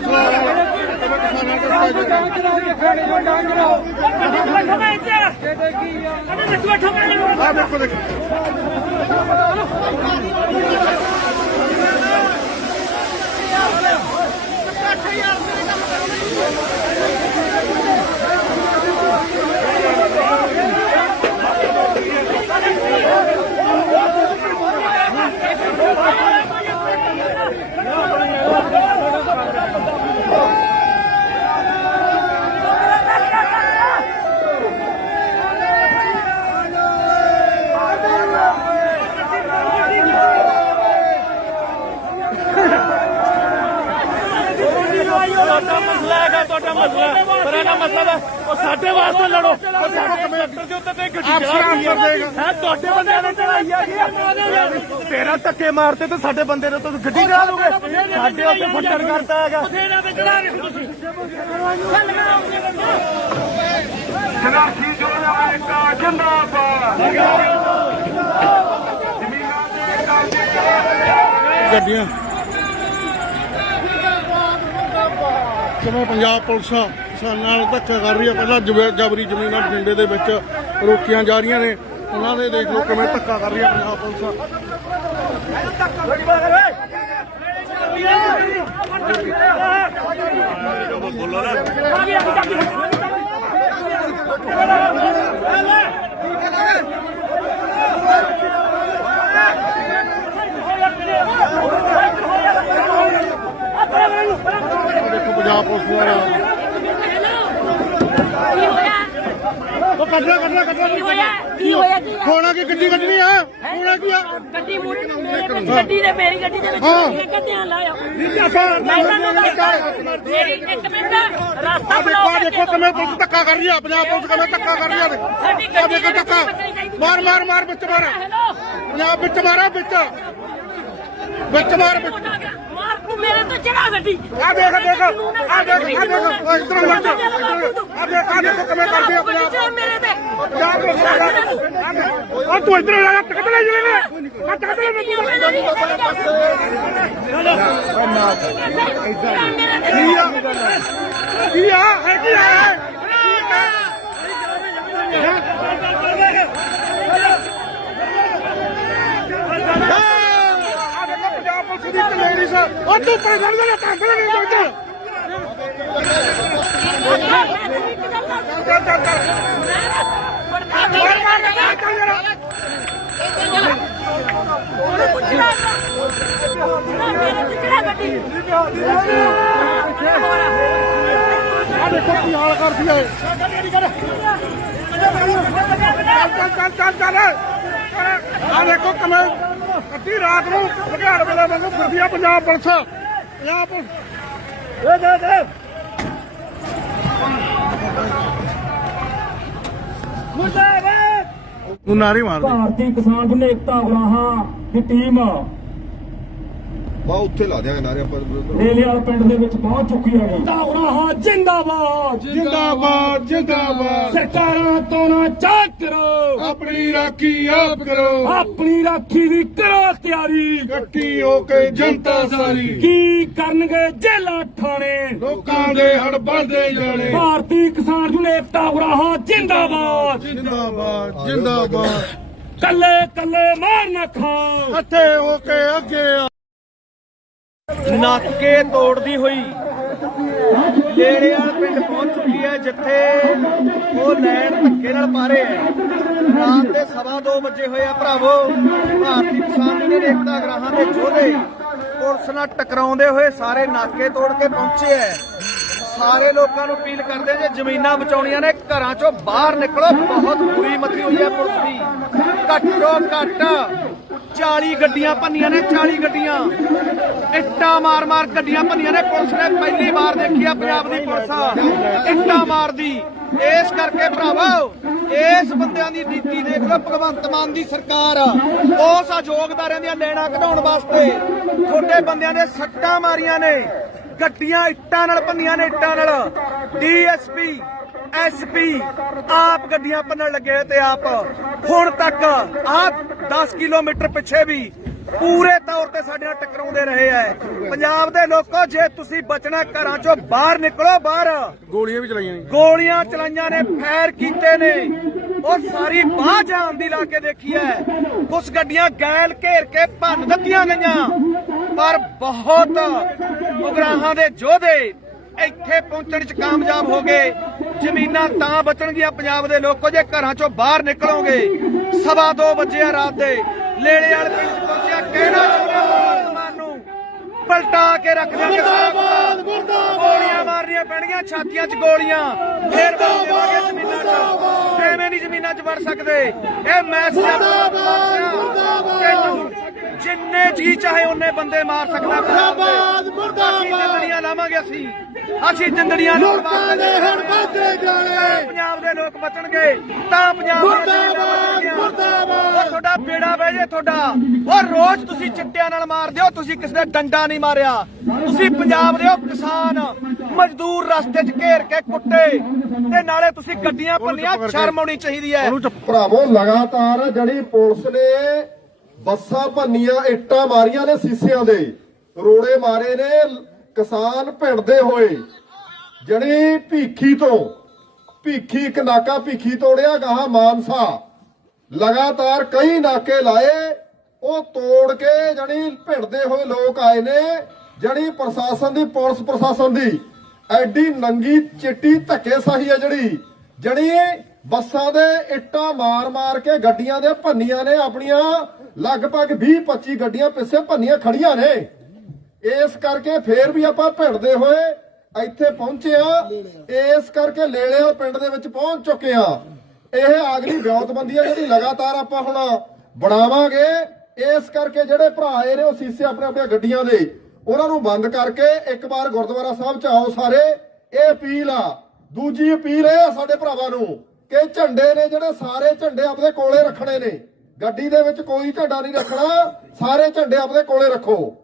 Police ਵਾਲਾ ਕਿਸਾਨਾਂ ਦੇ ਆ ਦੇਖੋ ਦੇਖੋ। ਤੁਹਾਡਾ ਮਸਲਾ ਹੈਗਾ ਤੁਹਾਡਾ ਮਸਲਾ। ਪਰ ਇਹਦਾ ਮਸਲਾ ਦਾ ਉਹ ਸਾਡੇ ਵਾਸਤੇ ਲੜੋ। ਉਹ ਸਾਡੇ ਕੰਡਕਟਰ ਦੇ ਉੱਤੇ ਤੇ ਗੱਡੀ ਦੇਗਾ। ਹੈ। ਤੁਹਾਡੇ ਬੰਦਿਆਂ ਨੇ ਚੜਾਈ ਆ। ਗਈ ਤੇਰਾ ਧੱਕੇ ਮਾਰਤੇ ਤੇ ਸਾਡੇ ਬੰਦੇ ਨੇ ਤਾਂ ਗੱਡੀ ਚੜਾ ਦੋਗੇ। ਸਾਡੇ ਉੱਤੇ ਫੱਟੜ ਕਰਤਾ ਹੈਗਾ। ਖਿਲਾਫੀ ਜੋੜਾ ਇੱਕਾ ਜਿੰਦਾਬਾਦ। ਗੱਡੀਆਂ। ਕਿਵੇਂ ਪੰਜਾਬ ਪੁਲਿਸ ਕਿਸਾਨਾਂ ਨਾਲ ਧੱਕਾ ਕਰ ਰਹੀ ਹੈ? ਪਹਿਲਾਂ ਜਬ- ਜਬਰੀ ਜ਼ਮੀਨਾਂ ਬਠਿੰਡੇ ਦੇ ਵਿੱਚ ਰੋਕੀਆਂ ਜਾ ਰਹੀਆਂ ਨੇ। ਉਹਨਾਂ ਦੇ ਦੇਖ ਲਓ ਕਿਵੇਂ ਧੱਕਾ ਕਰ ਰਹੀ ਹੈ ਪੰਜਾਬ ਪੁਲਿਸ। ਆਹ ਦੇਖੋ ਪੰਜਾਬ ਪੁਲਿਸ ਹੋਇਆ? ਉਹ ਕੱਢਣਾ ਕੱਢਣਾ ਕੱਢਣਾ ਕੀ ਹੋਇਆ? ਕੀ ਹੋਇਆ ਜੀ ਹੋਣਾ ਕੀ ਗੱਡੀ ਕੱਢਣੀ ਆ। ਹੋਣਾ ਕੀ ਆ? ਗੱਡੀ ਮੂਰੇ ਗੱਡੀ ਨੇ ਮੇਰੀ ਗੱਡੀ ਦੇ ਵਿੱਚ ਕੱਢਿਆ ਲਾਇਆ। ਇੱਕ ਮਿੰਟ ਰਸਤਾ ਬਣਾਓ ਦੇਖੋ ਕਿਵੇਂ ਪੁਲਿਸ ਧੱਕਾ ਕਰ ਰਹੀ ਆ ਪੰਜਾਬ ਪੁਲਿਸ ਕਿਵੇਂ ਧੱਕਾ ਕਰ ਰਹੀ ਆ ਸਾਡੀ ਗੱਡੀ ਦੇ ਧੱਕਾ ਮਾਰ ਮਾਰ ਮਾਰ ਵਿੱਚ ਮਾਰ। ਪੰਜਾਬ ਵਿੱਚ ਮਾਰਾ ਵਿੱਚ। ਵਿੱਚ ਮਾਰ ਵਿੱਚ। ਤੂੰ ਮੇਰੇ ਤੋਂ ਚੜਾ ਗੱਡੀ। ਆ ਦੇਖ ਦੇਖ। ਆ ਦੇਖ ਆ ਦੇਖ। ਓਏ ਇਧਰ ਲੱਗ ਆ ਦੇਖ ਆ ਦੇਖੋ ਕਿਵੇਂ ਕਰਦੀ ਆ ਪੰਜਾਬ। ਮੇਰੇ ਤੇ ਪੰਜਾਬ ਪੁਲਿਸ ਵਾਲਾ ਆ ਤੂੰ ਇਧਰ ਆ ਜਾ ਟਿਕਟ ਲੈ ਜਲੇ ਆ ਟਿਕਟ ਲੈ ਕੀ ਆ? ਕੀ ਆ? ਹੈ ਕੀ ਆ ਦੇਖੋ ਪੰਜਾਬ ਪੁਲਿਸ ਦੀ ਉਹ ਤੂੰ ਪਰ ਦੇ ਕੰਨ ਲੈ ਨਹੀਂ ਆ ਦੇਖੋ ਕੀ ਹਾਲ ਕਰਦੀ ਹੈ ਚੱਲ ਚੱਲ ਚੱਲ ਚੱਲ ਆ ਦੇਖੋ ਕਿਵੇਂ ਅੱਧੀ ਰਾਤ ਨੂੰ ਲੁਧਿਆਣੇ ਵੇਲੇ ਵਾਂਗੂ ਫਿਰਦੀ ਆ ਪੰਜਾਬ ਪੁਲਿਸ। ਪੰਜਾਬ ਪੁਲਿਸ। ਦੇ ਦੇ ਦੇ। ਮੁਰਦਾਬਾਦ! ਨਾਰੀ ਮਾਰਦੀ। ਭਾਰਤੀ ਕਿਸਾਨ ਯੂਨੀਅਨ ਏਕਤਾ ਉਗਰਾਹਾਂ ਦੀ ਟੀਮ ਬਾ ਉੱਥੇ ਲਾ ਦਿਆਂਗੇ ਨਾਰੇ ਆਪਾਂ ਰੇਲੇਵਾਲ ਪਿੰਡ ਦੇ ਵਿੱਚ ਪਹੁੰਚ ਚੁੱਕੀ ਹੈ ਉਗਰਾਹਾਂ ਜਿੰਦਾਬਾਦ। ਜਿੰਦਾਬਾਦ ਜਿੰਦਾਬਾਦ। ਸਰਕਾਰਾਂ ਤੋਂ ਨਾ ਚਾਕ ਕਰੋ। ਆਪਣੀ ਰਾਖੀ ਆਪ ਕਰੋ। ਆਪਣੀ ਰਾਖੀ ਦੀ ਕਰੋ ਤਿਆਰੀ। ਇਕੱਠੀ ਹੋ ਕੇ ਜਨਤਾ ਸਾਰੀ। ਕੀ ਕਰਨਗੇ ਜੇਲਾਂ ਠਾਣੇ ਲੋਕਾਂ ਦੇ ਹੜ ਬੰਦੇ ਜਾਣੇ। ਭਾਰਤੀ ਕਿਸਾਨ ਯੂਨੀਅਨ ਏਕਤਾ ਉਗਰਾਹਾਂ ਜਿੰਦਾਬਾਦ। ਜਿੰਦਾਬਾਦ ਜਿੰਦਾਬਾਦ। ਕੱਲੇ ਕੱਲੇ ਮਾਰ ਨਾ ਖਾਓ। ਇਕੱਠੇ ਹੋ ਕੇ ਅੱਗੇ ਆ। ਨਾਕੇ ਤੋੜਦੀ ਹੋਈ। ਲੇੜਿਆਂ ਪਿੰਡ ਪਹੁੰਚ ਚੁੱਕੀ ਹੈ, ਜਿੱਥੇ ਉਹ ਲੈਣ ਧੱਕੇ ਨਾਲ ਪਾ ਰਹੇ ਹੈ। ਰਾਤ ਦੇ ਸਵਾ ਦੋ ਵਜੇ ਹੋਏ ਆ, ਭਰਾਵੋ। ਭਾਰਤੀ ਕਿਸਾਨ ਯੂਨੀਅਨ ਏਕਤਾ ਗ੍ਰਾਹਾਂ ਦੇ ਯੋਧੇ ਪੁਲਿਸ ਨਾਲ ਟਕਰਾਉਂਦੇ ਹੋਏ ਸਾਰੇ ਨਾਕੇ ਤੋੜ ਕੇ ਪਹੁੰਚੇ ਹੈ। ਸਾਰੇ ਲੋਕਾਂ ਨੂੰ ਅਪੀਲ ਕਰਦੇ ਜੇ, ਜ਼ਮੀਨਾਂ ਬਚਾਉਣੀਆਂ ਨੇ, ਘਰਾਂ ਚੋਂ ਬਾਹਰ ਨਿਕਲੋ। ਬਹੁਤ ਬੁਰੀ ਮਤੀ ਹੋਈ ਹੈ ਪੁਲਿਸ ਦੀ। ਘੱਟੋ ਘੱਟ 40 ਗੱਡੀਆਂ ਭੰਨੀਆਂ ਨੇ 40 ਗੱਡੀਆਂ। ਇੱਟਾਂ ਮਾਰ-ਮਾਰ ਗੱਡੀਆਂ ਭੰਨੀਆਂ ਨੇ। ਪੁਲਿਸ ਨੇ ਪਹਿਲੀ ਵਾਰ ਦੇਖੀ ਆ ਪੰਜਾਬ ਦੀ ਪੁਲਿਸ ਇੱਟਾਂ ਮਾਰਦੀ। ਇਸ ਕਰਕੇ ਭਰਾਵੋ, ਇਸ ਬੰਦਿਆਂ ਦੀ ਨੀਤੀ ਦੇਖ ਲਓ, ਭਗਵੰਤ ਮਾਨ ਦੀ ਸਰਕਾਰ ਉਸ ਅਯੋਗਦਾਰਾਂ ਦੀਆਂ ਲੈਣਾ ਕਢਾਉਣ ਵਾਸਤੇ ਤੁਹਾਡੇ ਬੰਦਿਆਂ ਨੇ ਸੱਟਾਂ ਮਾਰੀਆਂ ਨੇ। ਗੱਡੀਆਂ ਇੱਟਾਂ ਨਾਲ ਭੰਨੀਆਂ ਨੇ, ਇੱਟਾਂ ਨਾਲ। ਡੀਐਸਪੀ, ਐਸਪੀ ਆਪ ਗੱਡੀਆਂ ਭੰਨਣ ਲੱਗੇ ਤੇ ਆਪ। ਹੁਣ ਤੱਕ ਆਪ 10 ਕਿਲੋਮੀਟਰ ਪਿੱਛੇ ਵੀ ਪੂਰੇ ਤੌਰ ਤੇ ਸਾਡੇ ਨਾਲ ਟਕਰਾਉਂਦੇ ਰਹੇ ਐ। ਪੰਜਾਬ ਦੇ ਲੋਕੋ ਜੇ ਤੁਸੀਂ ਬਚਣਾ ਘਰਾਂ ਚੋਂ ਬਾਹਰ ਨਿਕਲੋ ਬਾਹਰ। ਗੋਲੀਆਂ ਵੀ ਚਲਾਈਆਂ ਨੇ। ਗੋਲੀਆਂ ਚਲਾਈਆਂ ਨੇ ਫਾਇਰ ਕੀਤੇ ਨੇ। ਉਹ ਸਾਰੀ ਬਾਹ ਜਾਨ ਦੀ ਲਾ ਕੇ ਦੇਖੀ ਐ। ਕੁਝ ਗੱਡੀਆਂ ਗੈਲ ਘੇਰ ਕੇ ਭੰਨ ਦਿੱਤੀਆਂ ਗਈਆਂ। ਪਰ ਬਹੁਤ ਉਗਰਾਹਾਂ ਦੇ ਯੋਧੇ ਇੱਥੇ ਪਹੁੰਚਣ ਚ ਕਾਮਯਾਬ ਹੋ ਗਏ। ਜ਼ਮੀਨਾਂ ਤਾਂ ਬਚਣਗੀਆਂ ਪੰਜਾਬ ਦੇ ਲੋਕੋ ਜੇ ਘਰਾਂ ਚੋਂ ਬਾਹਰ ਨਿਕਲੋਗੇ। ਸਵਾ ਦੋ ਵਜੇ ਆ ਰਾਤ ਦੇ। ਲੇਲੇ ਵਾਲੇ ਪਿੰਡ ਚ ਕਹਿਣਾ ਨੂੰ ਪਲਟਾ ਕੇ ਰੱਖ ਦਿਆਂਗੇ ਸਾਰਾ ਕੁਝ ਗੋਲੀਆਂ ਮਾਰਨੀਆਂ ਪੈਣਗੀਆਂ ਛਾਤੀਆਂ 'ਚ ਗੋਲੀਆਂ। ਫੇਰ ਵੜ ਜ਼ਮੀਨਾਂ 'ਚ ਐਵੇਂ ਨਹੀਂ ਜ਼ਮੀਨਾਂ 'ਚ ਵੜ ਸਕਦੇ। ਇਹ ਮੈਸੇਜ ਤੈਨੂੰ ਜਿੰਨੇ ਜੀ ਚਾਹੇ ਉਹਨੇ ਬੰਦੇ ਮਾਰ ਸਕਦਾ ਮੁਰਦਾਬਾਦ ਮੁਰਦਾਬਾਦ। ਜਿੰਦੜੀਆਂ ਲਾਵਾਂਗੇ ਅਸੀਂ। ਅਸੀਂ ਜਿੰਦੜੀਆਂ ਹੁਣ ਜਾਣੇ। ਪੰਜਾਬ ਦੇ ਲੋਕ ਬਚਣਗੇ ਤਾਂ ਪੰਜਾਬ ਮੁਰਦਾਬਾਦ ਮੁਰਦਾਬਾਦ। ਤੁਹਾਡਾ ਬੇੜਾ ਬਹਿ ਜੇ ਤੁਹਾਡਾ। ਉਹ ਰੋਜ਼ ਤੁਸੀਂ ਚਿੱਟਿਆਂ ਨਾਲ ਮਾਰਦੇ ਹੋ ਤੁਸੀਂ ਕਿਸੇ ਦਾ ਡੰਡਾ ਨਹੀਂ ਮਾਰਿਆ। ਤੁਸੀਂ ਪੰਜਾਬ ਦੇ ਹੋ ਕਿਸਾਨ ਮਜ਼ਦੂਰ ਰਸਤੇ 'ਚ ਘੇਰ ਕੇ ਕੁੱਟੇ। ਤੇ ਨਾਲੇ ਤੁਸੀਂ ਗੱਡੀਆਂ ਭੰਨੀਆਂ ਸ਼ਰਮ ਆਉਣੀ ਚਾਹੀਦੀ ਹੈ। ਭਰਾਵੋ ਲਗਾਤਾਰ ਜਿਹੜੀ ਪੁਲਿਸ ਨੇ ਬੱਸਾਂ ਭੰਨੀਆਂ, ਇੱਟਾਂ ਮਾਰੀਆਂ ਨੇ ਸੀਸਿਆਂ ਦੇ। ਰੋੜੇ ਮਾਰੇ ਨੇ ਕਿਸਾਨ ਭਿੜਦੇ ਹੋਏ। ਜਿਹੜੀ ਭੀਖੀ ਤੋਂ, ਭੀਖੀ ਇੱਕ ਨਾਕਾ ਭੀਖੀ ਤੋੜਿਆ, ਗਾਹ ਮਾਨਸਾ। ਲਗਾਤਾਰ ਕਈ ਨਾਕੇ ਲਾਏ, ਉਹ ਤੋੜ ਕੇ ਜਣੀ ਭਿੜਦੇ ਹੋਏ ਲੋਕ ਆਏ ਨੇ। ਜਣੀ ਪ੍ਰਸ਼ਾਸਨ ਦੀ, ਪੁਲਿਸ ਪ੍ਰਸ਼ਾਸਨ ਦੀ। ਐਡੀ ਨੰਗੀ ਚਿੱਟੀ ਧੱਕੇ ਧੱਕੇਸ਼ਾਹੀ ਹੈ ਜਿਹੜੀ ਜਣੀ ਬੱਸਾਂ ਦੇ ਇੱਟਾਂ ਮਾਰ-ਮਾਰ ਕੇ ਗੱਡੀਆਂ ਦੇ ਭੰਨੀਆਂ ਨੇ ਆਪਣੀਆਂ। ਲਗਭਗ 20-25 ਗੱਡੀਆਂ ਪਿੱਛੇ ਭੰਨੀਆਂ ਖੜੀਆਂ ਨੇ। ਇਸ ਕਰਕੇ ਫੇਰ ਵੀ ਆਪਾਂ ਭਿੜਦੇ ਹੋਏ ਇੱਥੇ ਪਹੁੰਚੇ ਆ ਇਸ ਕਰਕੇ ਲੇਲਿਆਂ ਪਿੰਡ ਦੇ ਵਿੱਚ ਪਹੁੰਚ ਚੁੱਕੇ ਆ ਇਹ ਅਗਲੀ ਵਿਉਂਤਬੰਦੀ ਆ ਜਿਹੜੀ ਲਗਾਤਾਰ ਆਪਾਂ ਹੁਣ ਬਣਾਵਾਂਗੇ। ਇਸ ਕਰਕੇ ਜਿਹੜੇ ਭਰਾ ਆਏ ਨੇ ਉਹ ਸੀਸੇ ਆਪਣੇ ਆਪਣੇ ਗੱਡੀਆਂ ਦੇ। ਉਹਨਾਂ ਨੂੰ ਬੰਦ ਕਰਕੇ ਇੱਕ ਵਾਰ ਗੁਰਦੁਆਰਾ ਸਾਹਿਬ ਚ ਆਓ ਸਾਰੇ। ਇਹ ਅਪੀਲ ਆ। ਦੂਜੀ ਅਪੀਲ ਇਹ ਆ ਸਾਡੇ ਭਰਾਵਾਂ ਨੂੰ ਕਿ ਝੰਡੇ ਨੇ ਜਿਹੜੇ ਸਾਰੇ ਝੰਡੇ ਆਪਣੇ ਕੋਲੇ ਰੱਖਣੇ ਨੇ। ਗੱਡੀ ਦੇ ਵਿੱਚ ਕੋਈ ਝੰਡਾ ਨਹੀਂ ਰੱਖਣਾ, ਸਾਰੇ ਝੰਡੇ ਆਪਣੇ ਕੋਲੇ ਰੱਖੋ।